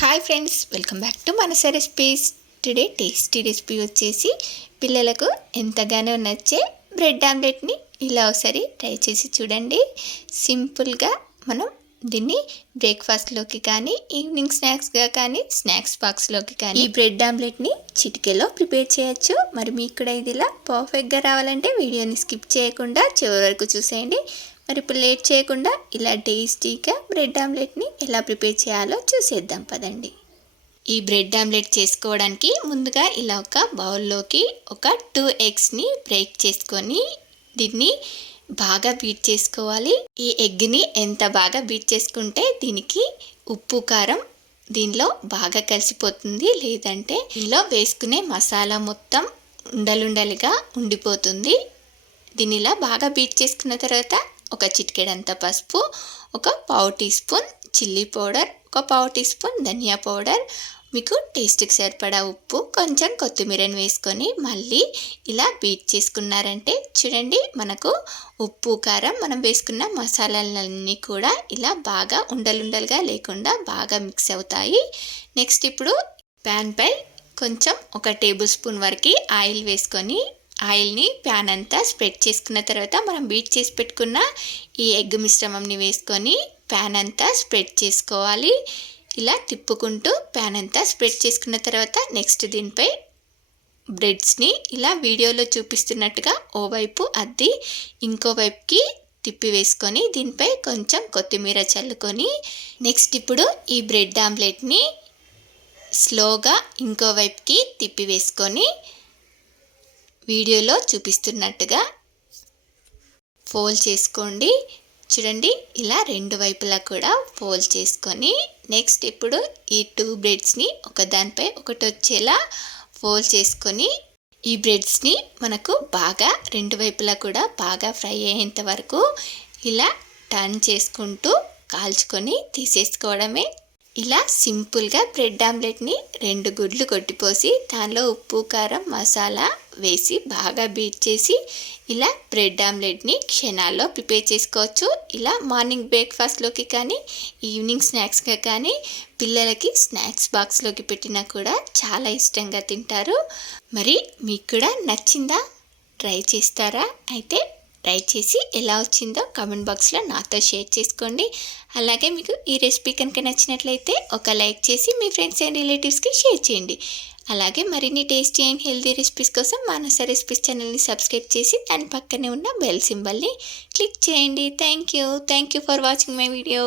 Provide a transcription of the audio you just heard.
Hi friends, welcome back to మనస recipes. Today tasty recipe వచ్చేసి పిల్లలకు ఎంతగానో నచ్చే బ్రెడ్ ఆమ్లెట్ని ఇలా ఒకసారి ట్రై చేసి చూడండి. సింపుల్గా మనం దీన్ని బ్రేక్ఫాస్ట్లోకి కానీ ఈవినింగ్ స్నాక్స్గా కానీ స్నాక్స్ బాక్స్లోకి కానీ ఈ బ్రెడ్ ఆమ్లెట్ని చిటికెలో ప్రిపేర్ చేయొచ్చు. మరి మీకు కూడా ఇది ఇలా పర్ఫెక్ట్గా రావాలంటే వీడియోని స్కిప్ చేయకుండా చివరి వరకు చూసేయండి. మరి ఇప్పుడు లేట్ చేయకుండా ఇలా టేస్టీగా బ్రెడ్ ఆమ్లెట్ని ఎలా ప్రిపేర్ చేయాలో చూసేద్దాం పదండి. ఈ బ్రెడ్ ఆమ్లెట్ చేసుకోవడానికి ముందుగా ఇలా ఒక బౌల్లోకి ఒక 2 ఎగ్స్ని బ్రేక్ చేసుకొని దీన్ని బాగా బీట్ చేసుకోవాలి. ఈ ఎగ్ని ఎంత బాగా బీట్ చేసుకుంటే దీనికి ఉప్పు కారం దీనిలో బాగా కలిసిపోతుంది, లేదంటే దీనిలో వేసుకునే మసాలా మొత్తం ఉండలుండలుగా ఉండిపోతుంది. దీన్ని ఇలా బాగా బీట్ చేసుకున్న తర్వాత ఒక చిటికెడంత పసుపు, ఒక పావు టీ స్పూన్ చిల్లీ పౌడర్, ఒక పావు టీ స్పూన్ ధనియా పౌడర్, మీకు టేస్ట్కి సరిపడా ఉప్పు, కొంచెం కొత్తిమీరని వేసుకొని మళ్ళీ ఇలా బీట్ చేసుకున్నారంటే చూడండి, మనకు ఉప్పు కారం మనం వేసుకున్న మసాలాలన్నీ కూడా ఇలా బాగా ఉండలుండలుగా లేకుండా బాగా మిక్స్ అవుతాయి. నెక్స్ట్ ఇప్పుడు ప్యాన్ పై కొంచెం ఒక టేబుల్ స్పూన్ వరకు ఆయిల్ వేసుకొని ఆయిల్ని ప్యాన్ అంతా స్ప్రెడ్ చేసుకున్న తర్వాత మనం బీట్ చేసి పెట్టుకున్న ఈ ఎగ్ మిశ్రమంని వేసుకొని ప్యాన్ అంతా స్ప్రెడ్ చేసుకోవాలి. ఇలా తిప్పుకుంటూ ప్యాన్ అంతా స్ప్రెడ్ చేసుకున్న తర్వాత నెక్స్ట్ దీనిపై బ్రెడ్స్ని ఇలా వీడియోలో చూపిస్తున్నట్టుగా ఓవైపు అద్ది ఇంకోవైపుకి తిప్పి వేసుకొని దీనిపై కొంచెం కొత్తిమీర చల్లుకొని నెక్స్ట్ ఇప్పుడు ఈ బ్రెడ్ ఆమ్లెట్ని స్లోగా ఇంకోవైపుకి తిప్పి వేసుకొని వీడియోలో చూపిస్తున్నట్టుగా ఫోల్డ్ చేసుకోండి. చూడండి, ఇలా రెండు వైపులా కూడా ఫోల్డ్ చేసుకొని నెక్స్ట్ ఇప్పుడు ఈ 2 బ్రెడ్స్ని ఒకదానిపై ఒకటి వచ్చేలా ఫోల్డ్ చేసుకొని ఈ బ్రెడ్స్ని మనకు బాగా రెండు వైపులా కూడా బాగా ఫ్రై అయ్యేంత వరకు ఇలా టర్న్ చేసుకుంటూ కాల్చుకొని తీసేసుకోవడమే. ఇలా సింపుల్గా బ్రెడ్ ఆమ్లెట్ని 2 గుడ్లు కొట్టిపోసి దానిలో ఉప్పు కారం మసాలా వేసి బాగా బీట్ చేసి ఇలా బ్రెడ్ ఆమ్లెట్ని క్షణాల్లో ప్రిపేర్ చేసుకోవచ్చు. ఇలా మార్నింగ్ బ్రేక్ఫాస్ట్లోకి కానీ ఈవినింగ్ స్నాక్స్గా కానీ పిల్లలకి స్నాక్స్ బాక్స్లోకి పెట్టినా కూడా చాలా ఇష్టంగా తింటారు. మరి మీకు కూడా నచ్చిందా? ట్రై చేస్తారా? అయితే ట్రై చేసి ఎలా వచ్చిందో కామెంట్ బాక్స్లో నాతో షేర్ చేసుకోండి. అలాగే మీకు ఈ రెసిపీ కనుక నచ్చినట్లయితే ఒక లైక్ చేసి మీ ఫ్రెండ్స్ అండ్ రిలేటివ్స్కి షేర్ చేయండి. అలాగే మరిన్ని టేస్టీ అండ్ హెల్తీ రెసిపీస్ కోసం మానస రెసిపీస్ ఛానల్ని సబ్స్క్రైబ్ చేసి దాని పక్కనే ఉన్న బెల్ సింబల్ని క్లిక్ చేయండి. Thank you for watching my video.